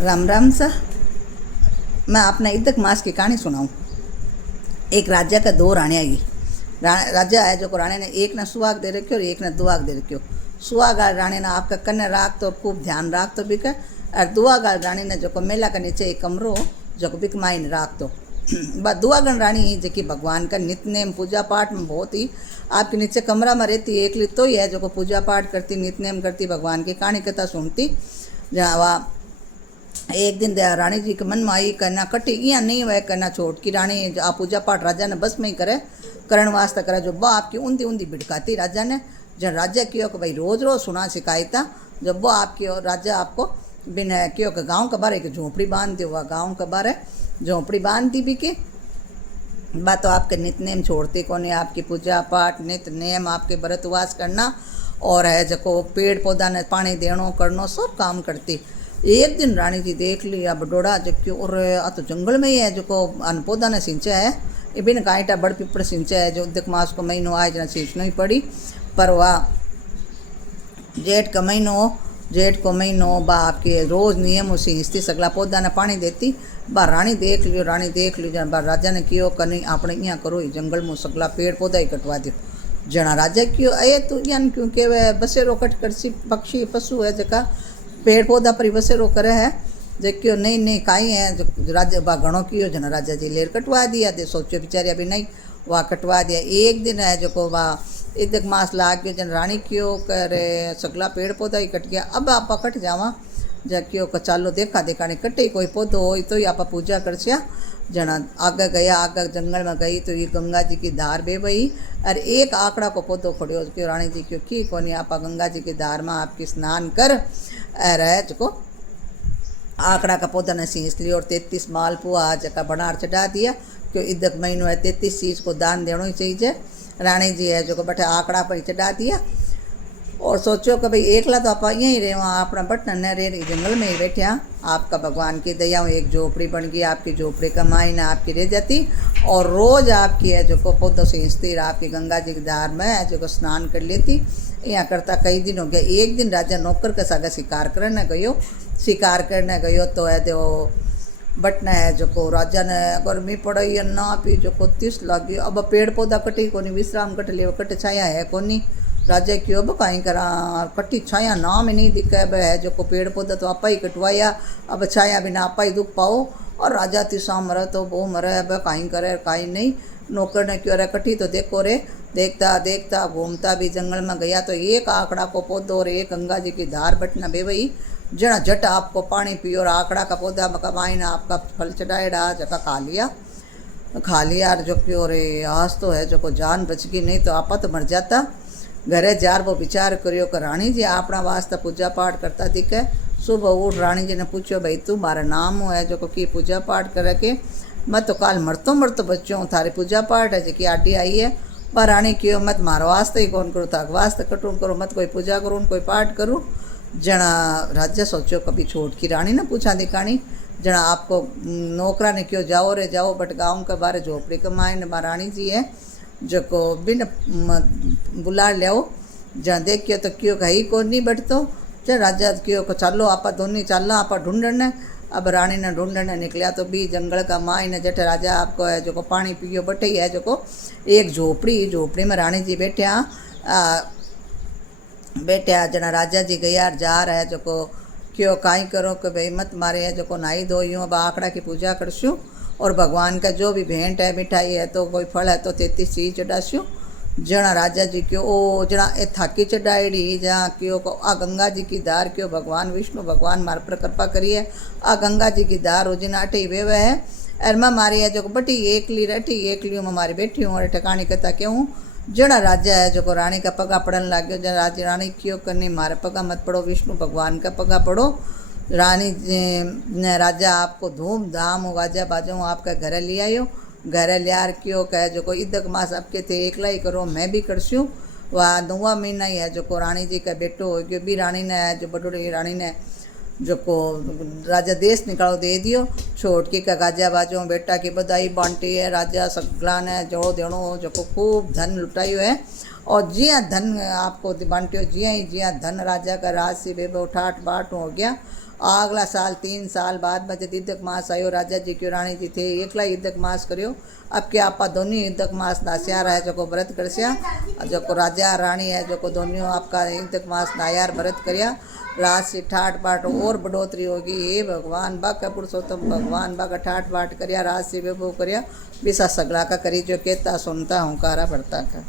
राम राम सा। मैं आपने इदक मास की कहानी सुनाऊँ। एक राजा का दो रानियाँ आई। राजा है जो राणी ने एक ने सुहाग दे रखियो और एक ने दुआग दे रखियो। सुहाग राणी ने आपका कन्या राख तो खूब ध्यान राख तो बिक, और दुआग राणी ने जो मेला के नीचे एक कमरो जो बिक माइन राख तो दुआगन रानी जो भगवान का नित्य नेम पूजा पाठ में बहुत ही आपके नीचे कमरा में रहती है एकली, तो ही है जो पूजा पाठ करती, नित्य नेम करती, भगवान की कहानी कथा सुनती। जहाँ वहाँ एक दिन रानी जी के मन में आई करना कटी यहाँ नहीं वह करना छोड़ की रानी आ पूजा पाठ राजा ने बस में ही करे करण वास्ते करे। जो बा आपकी ऊंधी ऊंधी भिड़काती राजा ने, जब राजा कियो कि भाई रोज रोज सुना शिकायता, जब वो आपकी राजा आपको बिन क्यों कि गाँव के बारे एक झोंपड़ी बांध दी, हुआ गाँव के बारे झोंपड़ी बांध दी भी कि बात तो आपके नित्य नेम छोड़ती कौन है, आपकी पूजा पाठ नित्य नेम आपके व्रतवास करना और है जो पेड़ पौधा ने पानी देनो करनो सब काम करती। एक दिन रानी जी देख लिया बडोड़ा जो और आ तो जंगल में ही है जो अन्न पौधा ने सिंचा है, ये बिन कांटा बड़ पिपड़ सिंचा है जो दिक मास को महीनों आए जना सींचना ही पड़ी। पर वह जेठ का महीनों बा आपके रोज नियम सींचती सगला पौधा ने पानी देती। बा रानी देख लियो जन बा राजा ने कियो कनी आपने यहाँ करो जंगल में सगला पेड़ पौधा ही कटवा दो। जना राजा कियो अये तो यान क्योंकि वह बसेरो कट करसी पक्षी पशु है जका पेड़ पौधा पर बसेरो करे है जो क्यों नहीं काई है जो राजा बा घणो कियो जना राजा जी लेर कटवा दिया दे सोचो बेचारी अभी नहीं वह कटवा दिया। एक दिन है जो वह एक मास लाग गयो जन रानी क्यों करे सगला पेड़ पौधा ही कट गया। अब आप कट जावा जब क्यों चालो देखा नहीं कटे कोई पौधो हो तो ही आप पूजा कर जना आगे गया आगे जंगल में गई तो ये गंगा जी की धार बे गई और एक आंकड़ा को पौधो खड़ो क्यों रानी जी क्यों की कोनी आप गंगा जी की धार में आपकी स्नान कर रह को आंकड़ा का पौधा ने सींच लिया और 33 मालपुआ जका बनार चढ़ा दिया क्यों इदक महीनों है 33 चीज़ को दान देना ही चाहिए। रानी जी है जो बैठे आंकड़ा पर चढ़ा दिया और सोचो कि भाई एकला तो आप यहीं रहे वहाँ अपना बटन न रे जंगल में ही बैठे। आपका भगवान की दया एक झोपड़ी बन गई, आपकी झोपड़ी का मायना आपकी रह जाती और रोज़ आपकी है जो पौधों सींचती आपकी गंगा जी की धार में है जो स्नान कर लेती। यहाँ करता कई दिन हो गया। एक दिन राजा नौकर के साथ शिकार करने गयो तो है जो बटना है जो राजा ने गर्मी पड़ी या ना पी जो 30 लगी। अब पेड़ पौधा कटी कोनी विश्राम कट ले कट छाया है कोनी राजा की अब कहीं करा कट्टी छाया नाम ही नहीं दिखे है जो पेड़ पौधा तो आपा ही कटवाया अब छाया बिना आपा ही दुख पाओ और राजा तिसा मरे तो वो मरे अब कहीं करे कहीं नहीं। नौकर ने क्यों रे कट्टी तो देखो रे देखता देखता घूमता भी जंगल में गया तो एक आंकड़ा को पौधो और एक गंगा जी की धार बटना बेवई जना झट आपको पानी पियो और आंकड़ा का पौधा मकामाइन आपका फल चढ़ाएड़ा जगह खा लिया जो क्यों रे आज तो है जो जान बच गई नहीं तो आपा तो मर जाता। घरे जार वो विचार करियो कि रानी जी अपना वास्ते पूजा पाठ करता दिखे। सुबह उठ रानी जी ने पूछो भाई तू मारा नाम है जो की पूजा पाठ करे के मैं तो काल मरतो बच्चों थारी पूजा पाठ है जी आडी आई है। पर रानी क्यों मत मारो वास्ते ही कौन करूँ था वास्ते कटूँ करो मत कोई पूजा करूँ कोई पाठ करूँ। जना राजा सोचो कभी छोट की रानी ने पूछा दिखानी जना आपको नौकरा ने क्यों जाओ रे जाओ बट गाँव के बारे झोपड़ी कमाए रानी जी है जो को बिन बुला लियाओ जहाँ देखियो तो क्यों कहीं को नहीं बैठतो जो राजा क्यों को चालो आपा दोनों चाला आपा ढूंढने। अब रानी ने ढूंढने निकलिया तो भी जंगल का माई ने जट राजा आपको है जो को पानी पियो बटे ही है जो को एक झोपड़ी में रानी जी बैठा जना राजा जी गया जा रहा है जो को क्यों काई करो कि भाई मत मारे है जो को नाई धो यूँ अब आंकड़ा की पूजा करशूँ और भगवान का जो भी भेंट है मिठाई है तो कोई फल है तो 33 चीज चढ़ाशूँ। जना राजा जी क्यों ओ जना ए थाकी चढ़ाईड़ी जहाँ क्यों को आ गंगा जी की धार क्यों भगवान विष्णु भगवान मार पर कृपा करिए आ गंगा जी की धार रोजिना अटे वे है और मैं मारी है जो बटी एकली मैं मारी बैठी हूँ और ठिकानी कहता क्यों जना राजा है जो को रानी का पगा पड़न लग गयो। जना रानी क्यों करनी मारे पगा मत पड़ो विष्णु भगवान का पगा पड़ो। रानी ने राजा आपको धूमधाम बाजा बाजो आपका घर ले आयो। घर लियार क्यों कहे जो को इदक मास आपके थे एकला ही करो मैं भी करसूँ। वह 9वां महीना ही है जो को रानी जी का बेटो हो गयो भी रानी ने जो बटोड़ी रानी ने जो को राजा देश निकालो दे दियो। छोटकी का गाजा बाजो बेटा की बधाई बांटी है राजा सगला ने जोड़ो देणो जो को खूब धन लुटायो है और जिया धन आपको बांटियो जिया धन राजा का राज से बेबो ठाठ बाट हो गया अगला साल 3 साल बाद में जब ईदक मास आयो राजा जी क्यों रानी जी थे एकला ईदक मास करियो। अब क्या आपा दोनों ईदक मास नास्यार है जो को व्रत करस्या जो को राजा रानी है जो को दोनों आपका ईदक मास नायार व्रत करया। रात से ठाट बाट और बढ़ोतरी होगी। हे भगवान बाग पुरुषोत्तम भगवान बाग ठाट बाट करया रात से बेबो करया बिसा सगड़ा का करी जो कहता सुनता हुंकारा पड़ता का।